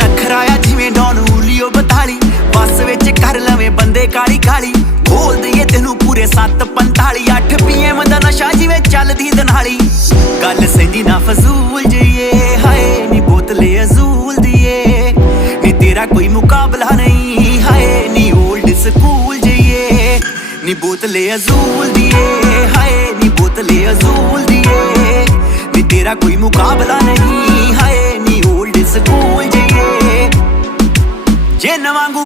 नखराया जिवें डॉन हुलियो 42 बस विच कर लवे बंदे काली काली खोल दईए तेनू पूरे 7:45 8 PM दा नशा जिवें चलदी दनाली गल सेंदी ना फजूल जईए हाय नी बोतले अजूल दिए नी तेरा कोई मुकाबला नहीं हाय नी ओल्ड स्कूल जईए नी बोतले अजूल दिए हाय नी बोतले अजूल दिए नी तेरा कोई मुकाबला नहीं हाय नी ओल्ड स्कूल जईए जिन वांगू